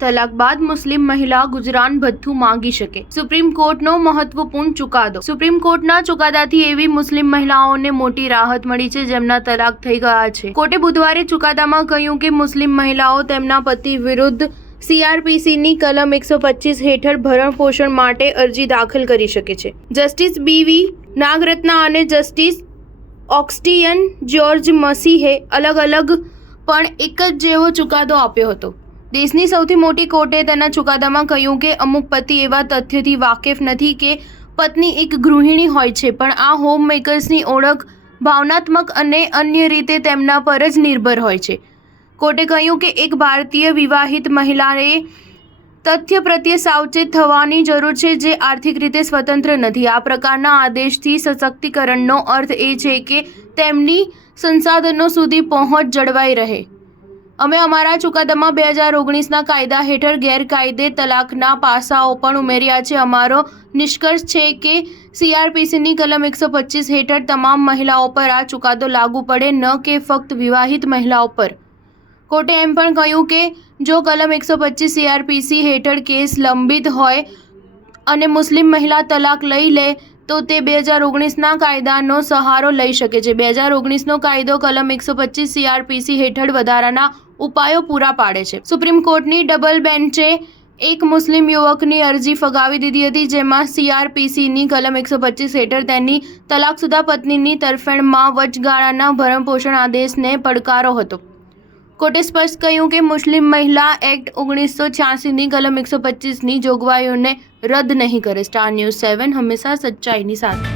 તલાક બાદ મુસ્લિમ મહિલા ગુજરાન ભથ્થું માંગી શકે. સુપ્રીમ કોર્ટનો મહત્વપૂર્ણ ચુકાદો. સુપ્રીમ કોર્ટના ચુકાદાથી એવી મુસ્લિમ મહિલાઓને મોટી રાહત મળી છે જેમના તલાક થઈ ગયા છે. કોર્ટે બુધવારે ચુકાદામાં કહ્યું કે મુસ્લિમ મહિલાઓ તેમના પતિ વિરુદ્ધ CRPCની કલમ 125 હેઠળ ભરણપોષણ માટે અરજી દાખલ કરી શકે છે. જસ્ટિસ BV નાગરત્ના અને જસ્ટિસ ઓક્સ્ટિયન જ્યોર્જ મસીહે અલગ પણ એક જ જેવો ચુકાદો આપ્યો હતો. દેશની સૌથી મોટી કોર્ટે તેના ચુકાદામાં કહ્યું કે અમુક પતિ એવા તથ્યથી વાકેફ નથી કે પત્ની એક ગૃહિણી હોય છે, પણ આ હોમ મેકર્સની ઓળખ ભાવનાત્મક અને અન્ય રીતે તેમના પર જ નિર્ભર હોય છે. કોર્ટે કહ્યું કે એક ભારતીય વિવાહિત મહિલાએ તથ્ય પ્રત્યે સાવચેત થવાની જરૂર છે જે આર્થિક રીતે સ્વતંત્ર નથી. આ પ્રકારના આદેશથી સશક્તિકરણનો અર્થ એ છે કે તેમની સંસાધનો સુધી પહોંચ જળવાઈ રહે. અમે અમારા ચુકાદામાં 2019ના કાયદા હેઠળ ગેરકાયદે તલાકના પાસાઓ પણ ઉમેર્યા છે. અમારો નિષ્કર્ષ છે કે CRPCની કલમ 125 હેઠળ તમામ મહિલાઓ પર આ ચુકાદો લાગુ પડે, ન કે ફક્ત વિવાહિત મહિલાઓ પર. કોર્ટે એમ પણ કહ્યું કે જો કલમ 125 CRPC હેઠળ કેસ લંબિત હોય અને મુસ્લિમ મહિલા તલાક લઈ લે તો તે 2019ના કાયદાનો સહારો લઈ શકે છે. 2019નો કાયદો કલમ 125 CRPC હેઠળ વધારાના ઉપાયો પૂરા પાડે છે. સુપ્રીમ કોર્ટની ડબલ બેન્ચે એક મુસ્લિમ યુવકની અરજી ફગાવી દીધી હતી જેમાં CRPCની કલમ 125 હેઠળ તેની તલાકશુદા પત્નીની તરફેણમાં વચગાળાના ભરણપોષણ આદેશને પડકારો હતો. કોર્ટે સ્પષ્ટ કહ્યું કે મુસ્લિમ મહિલા એક્ટ 1986ની કલમ 125ની જોગવાઈઓને રદ નહીં કરે. સ્ટાર ન્યૂઝ 7 હંમેશા સચ્ચાઈની સાથે.